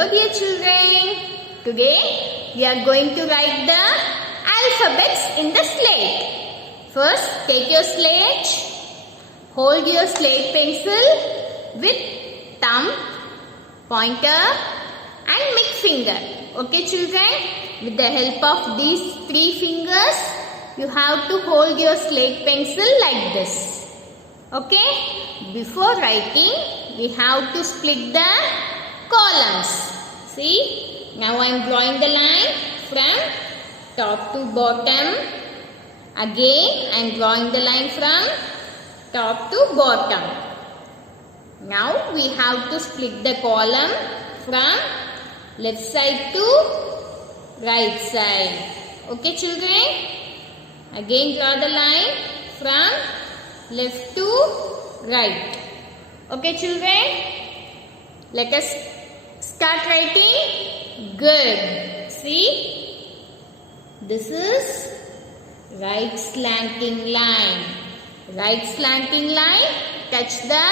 Hello dear children, today we are going to write the alphabets in the slate. First take your slate, hold your slate pencil with thumb, pointer and mid finger. Okay children, with the help of these three fingers you have to hold your slate pencil like this. Okay, before writing we have to split the columns. See, now I am drawing the line from top to bottom. Again I am drawing the line from top to bottom. Now we have to split the column from left side to right side. Okay children, again draw the line from left to right. Okay children, let us start writing. Good. See, this is right slanting line. Right slanting line touch the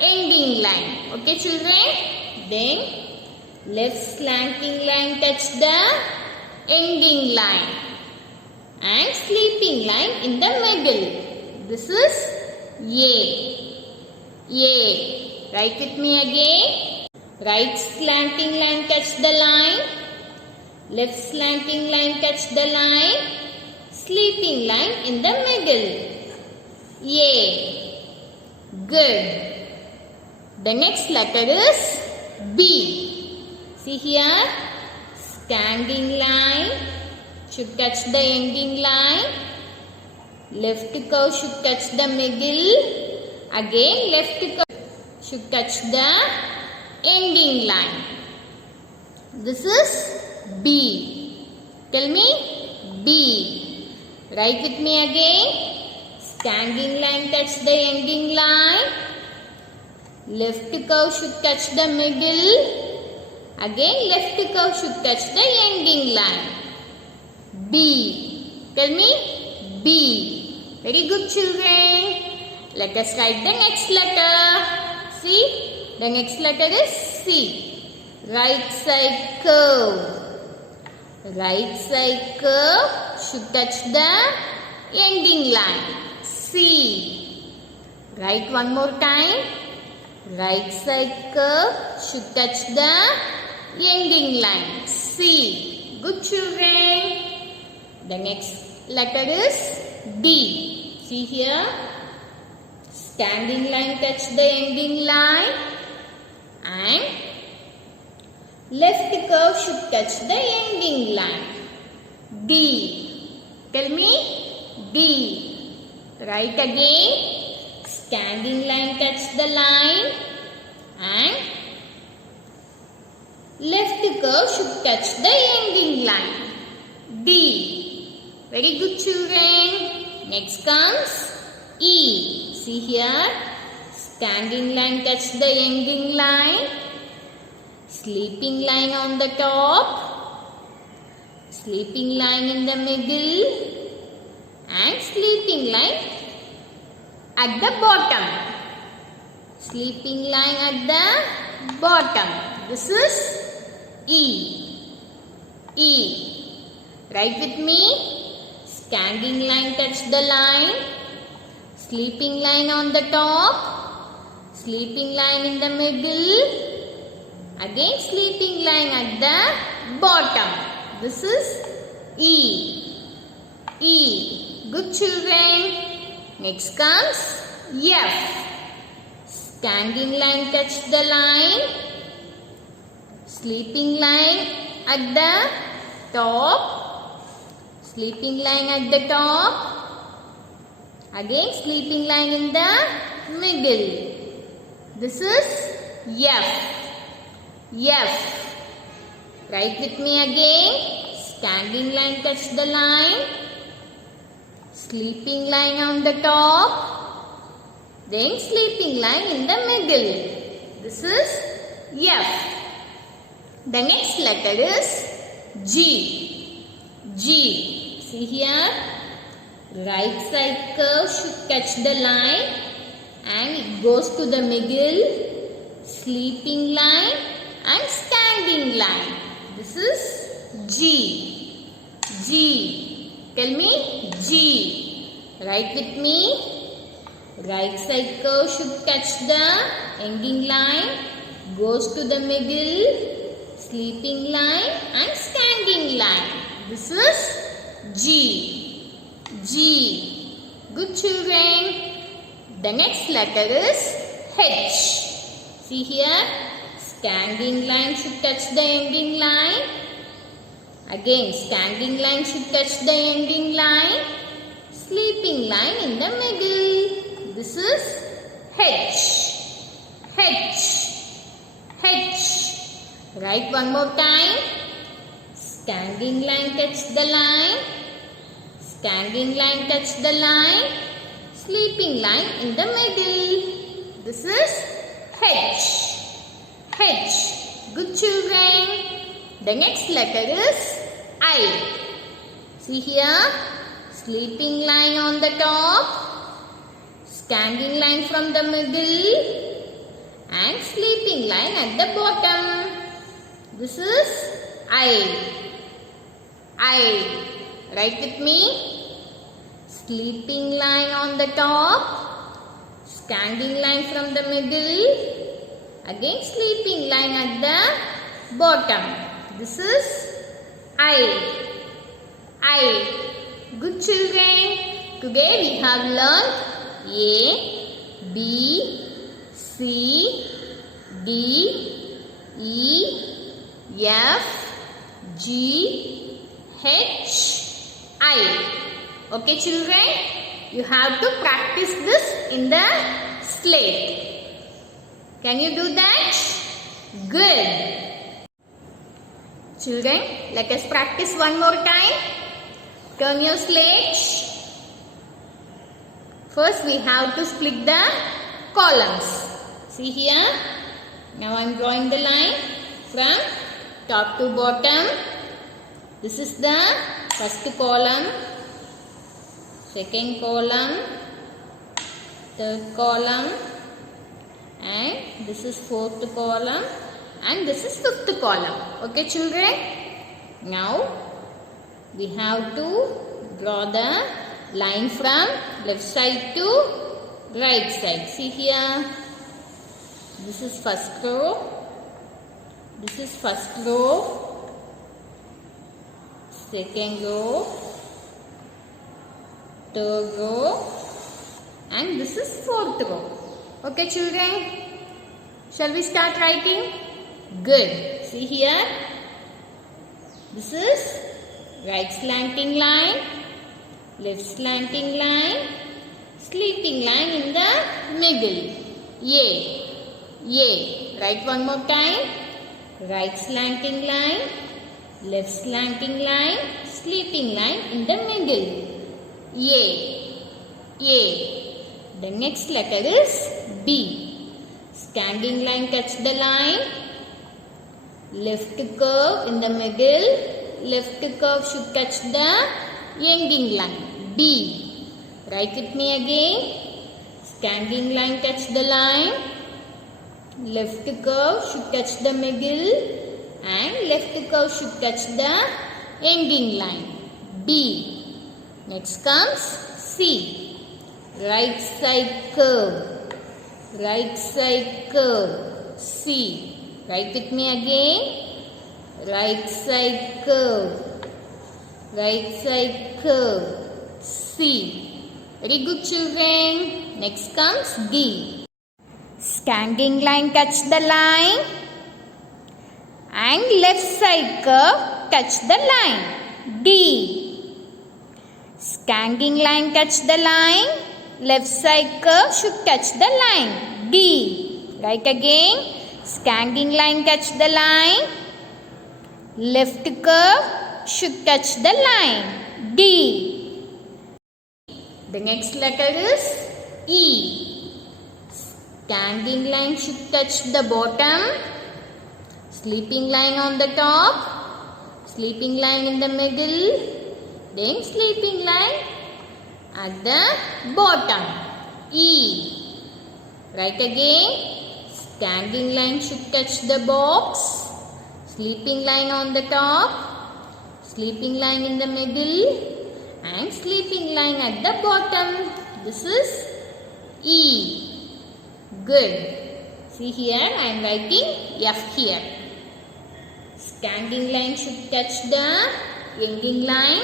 ending line. Okay children, then left slanting line touch the ending line and sleeping line in the middle. This is A. A. Write with me again. Right slanting line touch the line. Left slanting line touch the line. Sleeping line in the middle. A. Good. The next letter is B. See here. Standing line should touch the ending line. Left curve should touch the middle. Again left curve should touch the ending line. This is B. Tell me B. Write with me again. Standing line touch the ending line. Left curve should touch the middle. Again left curve should touch the ending line. B. Tell me B. Very good children. Let us write the next letter. See, the next letter is C. Right side curve. Right side curve should touch the ending line. C. Write one more time. Right side curve should touch the ending line. C. Good children. The next letter is D. See here. Standing line touch the ending line and left curve should touch the ending line. D. Tell me D. Write again. Standing line touch the line and left curve should touch the ending line. D. Very good children. Next comes E. See here. Standing line touch the ending line. Sleeping line on the top. Sleeping line in the middle. And sleeping line at the bottom. Sleeping line at the bottom. This is E. E. Write with me. Standing line touch the line. Sleeping line on the top. Sleeping line in the middle. Again sleeping line at the bottom. This is E. E. Good children. Next comes F. Standing line touch the line. Sleeping line at the top. Sleeping line at the top. Again sleeping line in the middle. This is F. F. Write with me again. Standing line touch the line. Sleeping line on the top. Then sleeping line in the middle. This is F. The next letter is G. G. See here. Right side curve should touch the line and it goes to the middle, sleeping line and standing standing line. This is G. G. Tell me G. Write with me. Right side curve should touch the ending line, goes to the middle, sleeping line and standing line. This is G. G. Good children. The next letter is H. See here, standing line should touch the ending line. Again, standing line should touch the ending line. Sleeping line in the middle. This is H. H. H. Write one more time. Standing line touch the line. Standing line touch the line. Sleeping line in the middle. This is H. H. Good children. The next letter is I. See here. Sleeping line on the top. Standing line from the middle. And sleeping line at the bottom. This is I. I. Write with me. Sleeping line on the top. Standing line from the middle. Again sleeping line at the bottom. This is I. I. Good children. Today we have learned A, B, C, D, E, F, G, H, I. Okay children, you have to practice this in the slate. Can you do that? Good. Children, let us practice one more time. Turn your slate. First we have to split the columns. See here. Now I am drawing the line from top to bottom. This is the first column, second column, third column, and this is fourth column, and this is fifth column. Okay children. Now we have to draw the line from left side to right side. See here. This is first row. This is first row. Second row. Third row. And this is fourth row. Okay children. Shall we start writing? Good. See here. This is right slanting line. Left slanting line, sleeping line in the middle. A. A. Write one more time. Right slanting line, left slanting line, sleeping line in the middle. A. A. The next letter is B. Standing line touch the line. Left curve in the middle. Left curve should touch the ending line. B. Write with me again. Standing line touch the line. Left curve should touch the middle. And left curve should touch the ending line. B. Next comes C. Right side curve. Right side curve. C. Write with me again. Right side curve. Right side curve. C. Very good children. Next comes D. Standing line touch the line and left side curve touch the line. D. Standing line touch the line, left side curve should touch the line. D. Write again. Standing line touch the line, left curve should touch the line. D. The next letter is E. Standing line should touch the bottom, sleeping line on the top, sleeping line in the middle, then sleeping line at the bottom. E. Write again. Standing line should touch the box, sleeping line on the top, sleeping line in the middle, and sleeping line at the bottom. This is E. Good. See here, I am writing F here. Standing line should touch the ending line,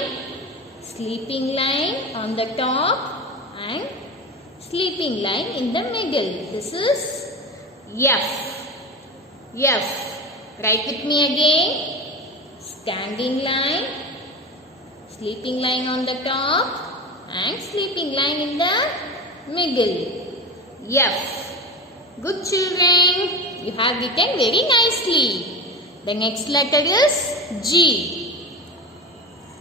sleeping line on the top, and sleeping line in the middle. This is F. F. Write with me again. Standing line, sleeping line on the top, and sleeping line in the middle. F. Good children. You have written very nicely. The next letter is G.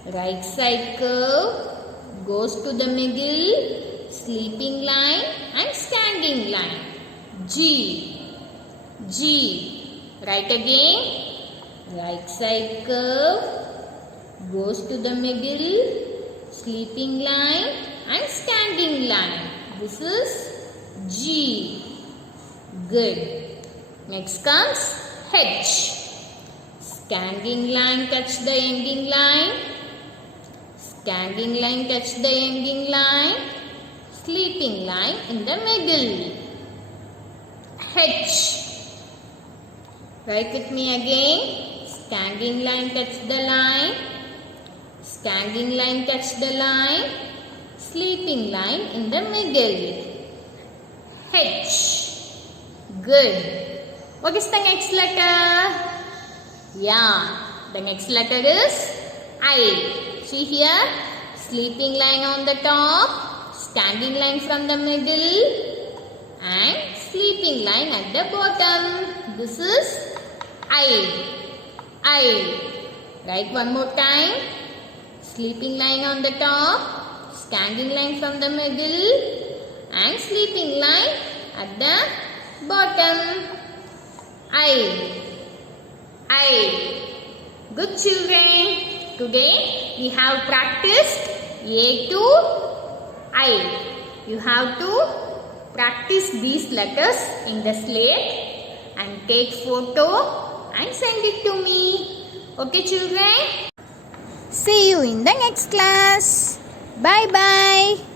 Right side curve goes to the middle, sleeping line and standing line. G. G. Write again. Right side curve goes to the middle, sleeping line and standing line. This is G. Good. Next comes H. Standing line touch the ending line, standing line touch the ending line, sleeping line in the middle. H. Write with me again. Standing line touch the line, standing line touch the line, sleeping line in the middle. H. Good. What is the next letter? Yeah, the next letter is I. See here, sleeping line on the top, standing line from the middle, and sleeping line at the bottom. This is I. I. Write one more time. Sleeping line on the top, standing line from the middle, and sleeping line at the bottom. I. Good children. Today we have practiced A to I. You have to practice these letters in the slate and take photo and send it to me. Okay children? See you in the next class. Bye bye.